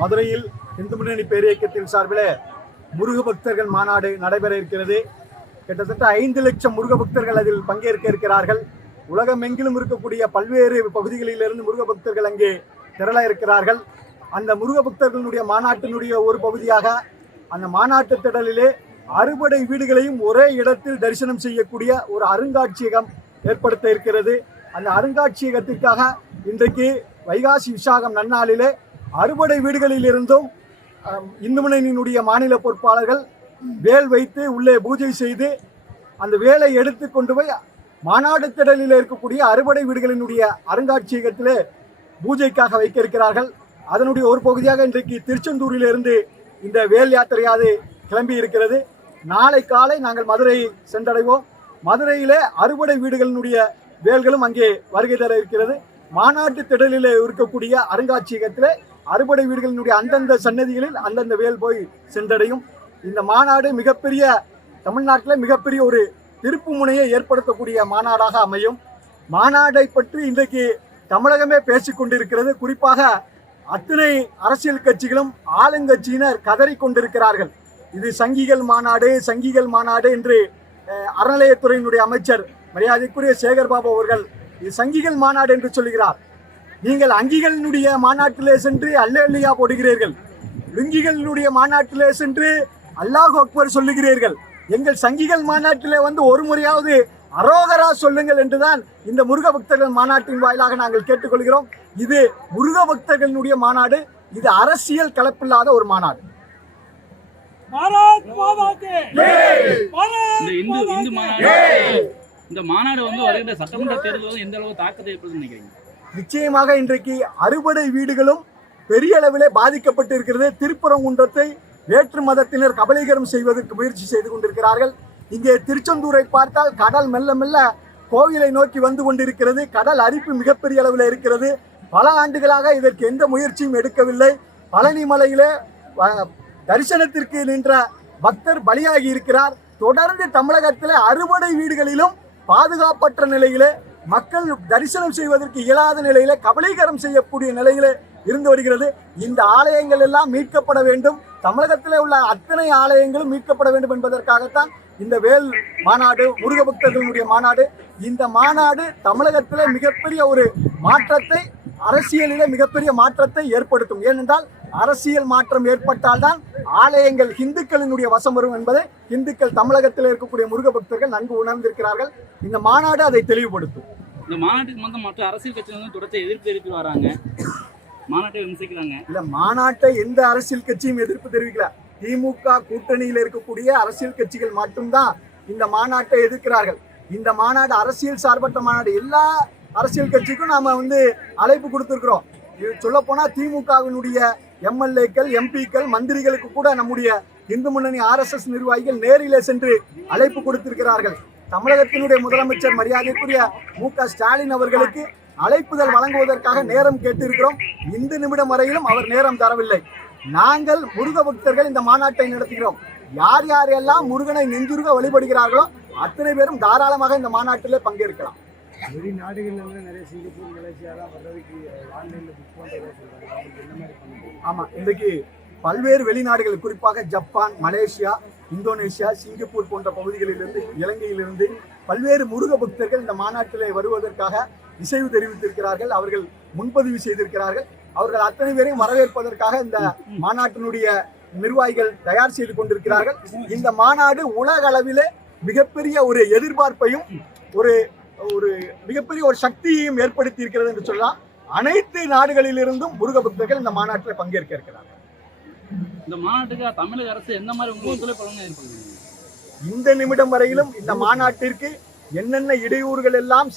மதுரையில் இந்து முன்னணி பேரியக்கத்தின் சார்பில் முருக பக்தர்கள் மாநாடு நடைபெற இருக்கிறது. கிட்டத்தட்ட ஐந்து லட்சம் முருக பக்தர்கள் அதில் பங்கேற்க இருக்கிறார்கள். உலகமெங்கிலும் இருக்கக்கூடிய பல்வேறு பகுதிகளிலிருந்து முருக பக்தர்கள் அங்கே திரள இருக்கிறார்கள். அந்த முருக பக்தர்களுடைய மாநாட்டினுடைய ஒரு பகுதியாக அந்த மாநாட்டு திடலிலே அறுபடை வீடுகளையும் ஒரே இடத்தில் தரிசனம் செய்யக்கூடிய ஒரு அருங்காட்சியகம் ஏற்படுத்த இருக்கிறது. அந்த அருங்காட்சியகத்திற்காக இன்றைக்கு வைகாசி விசாகம் நன்னாளிலே அறுபடை வீடுகளில் இருந்தும் இந்துமணியினுடைய மாநில பொறுப்பாளர்கள் வேல் வைத்து உள்ளே பூஜை செய்து அந்த வேலை எடுத்து கொண்டு போய் மாநாடு திடலில் இருக்கக்கூடிய அறுபடை வீடுகளினுடைய அருங்காட்சியகத்திலே பூஜைக்காக வைக்க இருக்கிறார்கள் அதனுடைய ஒரு பகுதியாக இன்றைக்கு திருச்செந்தூரிலிருந்து இந்த வேல் யாத்திரையாது கிளம்பி இருக்கிறது. நாளை காலை நாங்கள் மதுரை சென்றடைவோம். மதுரையிலே அறுபடை வீடுகளினுடைய வேல்களும் அங்கே வருகை தர இருக்கிறது. மாநாட்டு திடலில் இருக்கக்கூடிய அருங்காட்சியகத்தில் அறுபடை வீடுகளினுடைய அந்தந்த சன்னதிகளில் அந்தந்த வேல் போய் சென்றடையும். இந்த மாநாடு மிகப்பெரிய தமிழ்நாட்டில் மிகப்பெரிய ஒரு திருப்பு முனையை ஏற்படுத்தக்கூடிய மாநாடாக அமையும். மாநாடை பற்றி இன்றைக்கு தமிழகமே பேசிக்கொண்டிருக்கிறது குறிப்பாக அத்தனை அரசியல் கட்சிகளும் ஆளுங்கட்சியினர் கதறி கொண்டிருக்கிறார்கள். இது சங்கிகள் மாநாடு சங்கிகள் மாநாடு என்று அறநிலையத்துறையினுடைய அமைச்சர் மரியாதைக்குரிய சேகர் பாபு அவர்கள் இது சங்கிகள் மாநாடு என்று சொல்லுகிறார். நீங்கள் அங்கிகளினுடைய மாநாட்டிலே சென்று அல்லேலியா போடுகிறீர்கள். லுங்கிகளினுடைய மாநாட்டிலே சென்று அல்லாஹ் அக்பர் சொல்லுகிறீர்கள். எங்கள் சங்கிகள் மாநாட்டிலே வந்து ஒரு முறையாவது அரோகரா சொல்லுங்கள் என்றுதான் இந்த முருக பக்தர்கள் மாநாட்டின் வாயிலாக நாங்கள் கேட்டுக்கொள்கிறோம். இது முருக பக்தர்களுடைய மாநாடு. இது அரசியல் கலப்பில்லாத ஒரு மாநாடு. இந்த இந்து இந்து மாநாடு இந்த மாநாடு வந்து வருகின்ற சட்டமன்ற தேர்தல் எந்த அளவு தாக்கத்தை ஏற்படுத்தும் நினைக்கிறீங்க? நிச்சயமாக இன்றைக்கு அறுபடை வீடுகளும் பெரிய அளவிலே பாதிக்கப்பட்டு இருக்கிறது திருப்பரங்குன்றத்தை வேற்று மதத்தினர் கபலீகரம் செய்வதற்கு முயற்சி செய்து கொண்டிருக்கிறார்கள். இங்கே திருச்செந்தூரை பார்த்தால் கடல் மெல்ல மெல்ல கோவிலை நோக்கி வந்து கொண்டிருக்கிறது. கடல் அரிப்பு மிகப்பெரிய அளவில் இருக்கிறது. பல ஆண்டுகளாக இதற்கு எந்த முயற்சியும் எடுக்கவில்லை. பழனி மலையிலே தரிசனத்திற்கு நின்ற பக்தர் பலியாகி இருக்கிறார். தொடர்ந்து தமிழகத்தில் அறுபடை வீடுகளிலும் பாதுகாப்பற்ற நிலையிலே மக்கள் தரிசனம் செய்வதற்கு இயலாத நிலையில கபலீகரம் செய்யக்கூடிய நிலையில இருந்து வருகிறது. இந்த ஆலயங்கள் எல்லாம் மீட்கப்பட வேண்டும். தமிழகத்தில் உள்ள அத்தனை ஆலயங்களும் மீட்கப்பட வேண்டும் என்பதற்காகத்தான் இந்த வேல் மாநாடு முருக பக்தர்களுடைய மாநாடு. இந்த மாநாடு தமிழகத்திலே மிகப்பெரிய ஒரு மாற்றத்தை அரசியலிலே மிகப்பெரிய மாற்றத்தை ஏற்படுத்தும். ஏனென்றால் அரசியல் மாற்றம் ஏற்பட்டால்தான் ஆலயங்கள் இந்துக்களினுடைய வசம் வரும் என்பதை இந்துக்கள் தமிழகத்தில் இருக்கக்கூடிய முருக பக்தர்கள் நன்கு உணர்ந்திருக்கிறார்கள். இந்த மாநாடு அதை தெளிவுபடுத்தும். இந்த மாநாட்டுக்கு வந்து மற்ற அரசியல் கட்சிகள் வந்து தொடர்ச்சி எதிர்ப்பு தெரிவித்து வராங்க. மாநாட்டை விமர்சிக்கிறாங்க. இல்ல மாநாட்டை எந்த அரசியல் கட்சியும் எதிர்ப்பு தெரிவிக்கல. திமுக கூட்டணியில் இருக்கக்கூடிய அரசியல் கட்சிகள் மட்டும்தான் இந்த மாநாட்டை எதிர்க்கிறார்கள். இந்த மாநாடு அரசியல் சார்பற்ற மாநாடு. எல்லா அரசியல் கட்சிக்கும் நாம் வந்து அழைப்பு கொடுத்துருக்குறோம். சொல்லப்போனால் சொல்ல திமுகவினுடைய எம்எல்ஏக்கள் எம்பிக்கள் மந்திரிகளுக்கு கூட நம்முடைய இந்து முன்னணி ஆர்எஸ்எஸ் நிர்வாகிகள் நேரிலே சென்று அழைப்பு கொடுத்திருக்கிறார்கள். தமிழகத்தினுடைய முதலமைச்சர் மரியாதைக்குரிய மு க ஸ்டாலின் அவர்களுக்கு அழைப்புதல் வழங்குவதற்காக நேரம் கேட்டிருக்கிறோம். இந்த நிமிடம் வரையிலும் அவர் நேரம் தரவில்லை. நாங்கள் முருக பக்தர்கள் இந்த மாநாட்டை நடத்துகிறோம். யார் யாரெல்லாம் முருகனை நெஞ்சுருக வழிபடுகிறார்களோ அத்தனை பேரும் தாராளமாக இந்த மாநாட்டிலே பங்கேற்கலாம். வெளிநாடுகள்ல இருந்து நிறைய சிங்கப்பூர் மலேசியாலாம் வர்றதுக்கு ஆன்லைன்ல புக் பண்றதா அவங்களுக்கு என்ன மாதிரி ஆமா இன்றைக்கு பல்வேறு வெளிநாடுகள் குறிப்பாக ஜப்பான் மலேசியா இந்தோனேஷியா சிங்கப்பூர் போன்ற பகுதிகளிலிருந்து இலங்கையிலிருந்து பல்வேறு முருக பக்தர்கள் இந்த மாநாட்டிலே வருவதற்காக இசைவு தெரிவித்திருக்கிறார்கள். அவர்கள் முன்பதிவு செய்திருக்கிறார்கள். அவர்கள் அத்தனை பேரையும் வரவேற்பதற்காக இந்த மாநாட்டினுடைய நிர்வாகிகள் தயார் செய்து கொண்டிருக்கிறார்கள். இந்த மாநாடு உலக அளவிலே மிகப்பெரிய ஒரு எதிர்பார்ப்பையும் ஒரு ஒரு மிகப்பெரிய ஒரு சக்தியையும் ஏற்படுத்தி இருக்கிறது என்று சொல்லலாம். அனைத்து நாடுகளிலிருந்தும் முருக பக்தர்கள் இந்த மாநாட்டில் பங்கேற்க இருக்கிறார்கள். இந்த மாநாட்டுக்கு தமிழக அரசு எந்த மாதிரி ஒத்துழைப்பு இந்த நிமிடம் வரையிலும் இந்த மாநாட்டிற்கு என்னென்ன இடையூறுகள் எல்லாம்